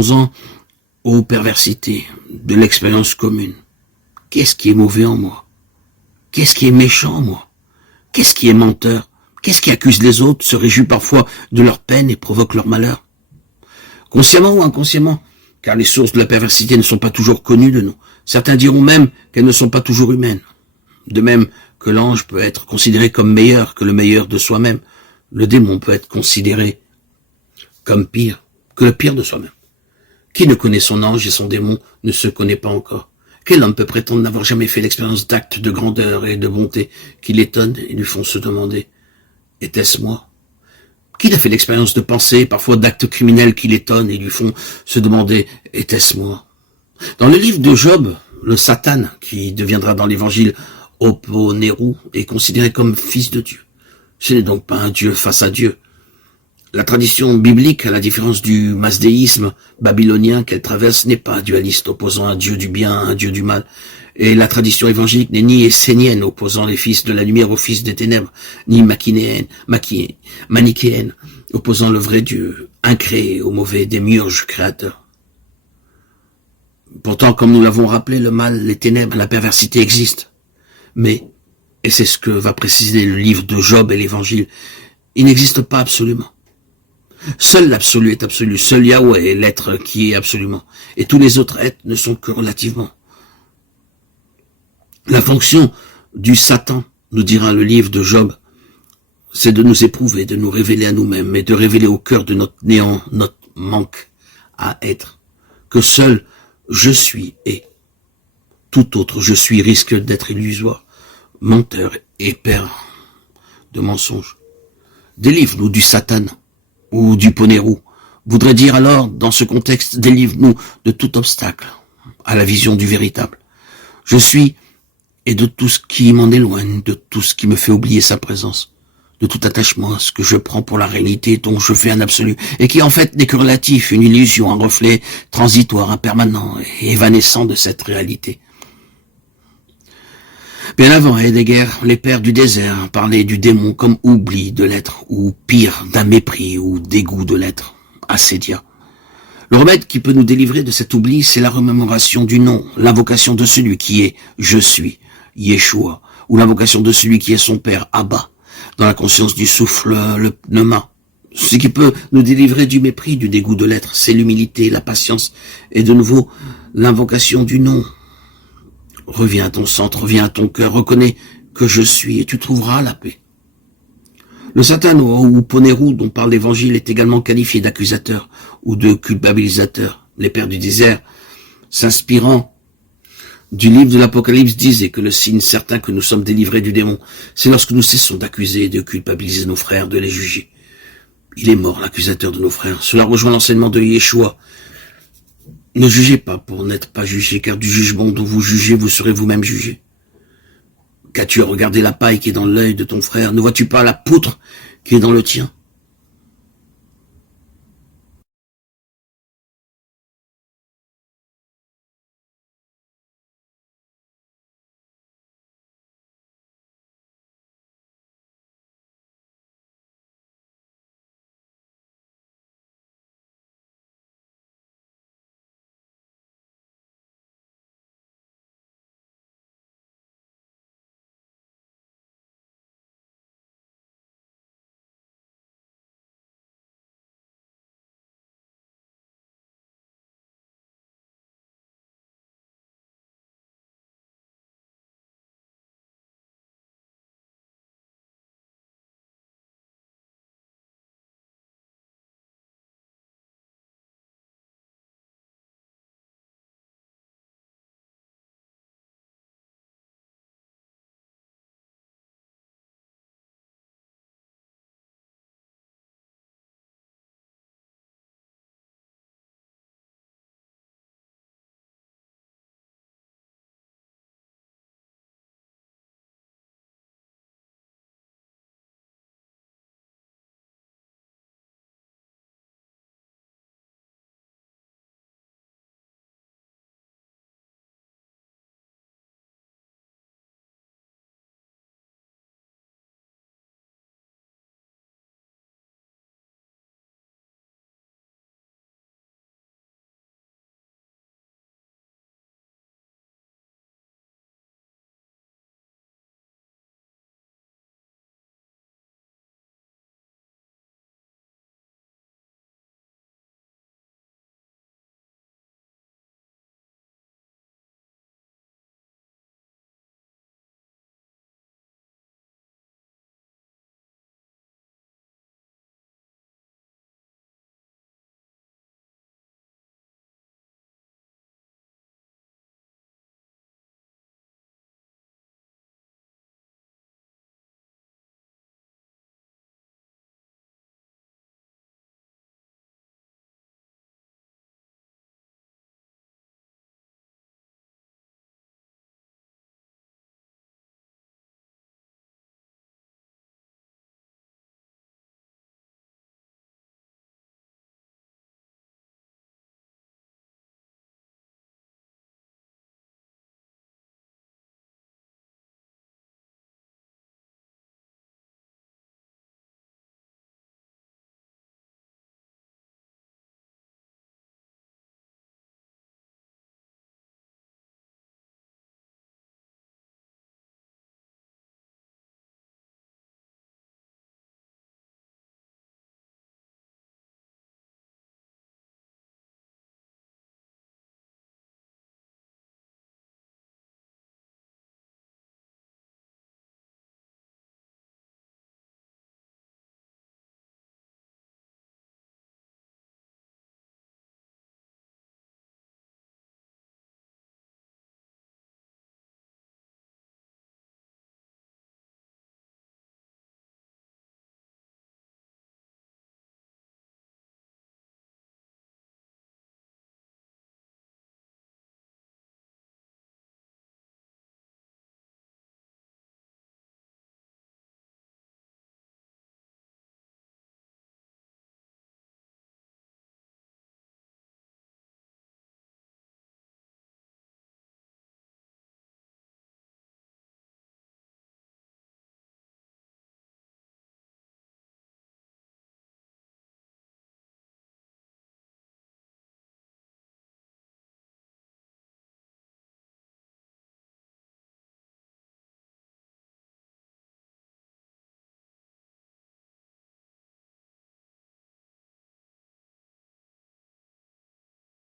Venons-en aux perversités de l'expérience commune. Qu'est-ce qui est mauvais en moi? Qu'est-ce qui est méchant en moi? Qu'est-ce qui est menteur? Qu'est-ce qui accuse les autres, se réjouit parfois de leur peine et provoque leur malheur? Consciemment ou inconsciemment, car les sources de la perversité ne sont pas toujours connues de nous. Certains diront même qu'elles ne sont pas toujours humaines. De même que l'ange peut être considéré comme meilleur que le meilleur de soi-même, le démon peut être considéré comme pire que le pire de soi-même. Qui ne connaît son ange et son démon ne se connaît pas encore. Quel homme peut prétendre n'avoir jamais fait l'expérience d'actes de grandeur et de bonté qui l'étonnent et lui font se demander « Était-ce moi ?» Qui n'a fait l'expérience de pensée, parfois d'actes criminels qui l'étonnent et lui font se demander « Était-ce moi ?» Dans le livre de Job, le Satan, qui deviendra dans l'évangile Oponeru, est considéré comme fils de Dieu. Ce n'est donc pas un Dieu face à Dieu. La tradition biblique, à la différence du masdéisme babylonien qu'elle traverse, n'est pas dualiste, opposant un Dieu du bien à un Dieu du mal. Et la tradition évangélique n'est ni essénienne, opposant les fils de la lumière aux fils des ténèbres, ni manichéenne, opposant le vrai Dieu, incréé au mauvais démiurge créateur. Pourtant, comme nous l'avons rappelé, le mal, les ténèbres, la perversité existent. Mais, et c'est ce que va préciser le livre de Job et l'évangile, il n'existe pas absolument. Seul l'absolu est absolu, seul Yahweh est l'être qui est absolument, et tous les autres êtres ne sont que relativement. La fonction du Satan, nous dira le livre de Job, c'est de nous éprouver, de nous révéler à nous-mêmes, et de révéler au cœur de notre néant, notre manque à être, que seul je suis est. Tout autre je suis risque d'être illusoire, menteur et père de mensonges. Délivre-nous du Satan ou du Poneru, voudrait dire alors, dans ce contexte, délivre-nous de tout obstacle à la vision du véritable. Je suis, et de tout ce qui m'en éloigne, de tout ce qui me fait oublier sa présence, de tout attachement à ce que je prends pour la réalité dont je fais un absolu, et qui en fait n'est que relatif, une illusion, un reflet transitoire, impermanent et évanescent de cette réalité. Bien avant Heidegger, les pères du désert parlaient du démon comme oubli de l'être, ou pire, d'un mépris ou dégoût de l'être, assédia. Le remède qui peut nous délivrer de cet oubli, c'est la remémoration du nom, l'invocation de celui qui est « Je suis », Yeshua, ou l'invocation de celui qui est son père, Abba, dans la conscience du souffle, le pneuma. Ce qui peut nous délivrer du mépris, du dégoût de l'être, c'est l'humilité, la patience, et de nouveau l'invocation du nom. Reviens à ton centre, reviens à ton cœur, reconnais que je suis et tu trouveras la paix. Le Satan ou Poneru dont parle l'évangile est également qualifié d'accusateur ou de culpabilisateur. Les pères du désert, s'inspirant du livre de l'Apocalypse, disaient que le signe certain que nous sommes délivrés du démon, c'est lorsque nous cessons d'accuser et de culpabiliser nos frères, de les juger. Il est mort, l'accusateur de nos frères. Cela rejoint l'enseignement de Yeshua. Ne jugez pas pour n'être pas jugé, car du jugement dont vous jugez, vous serez vous-même jugé. Qu'as-tu à regarder la paille qui est dans l'œil de ton frère? Ne vois-tu pas la poutre qui est dans le tien?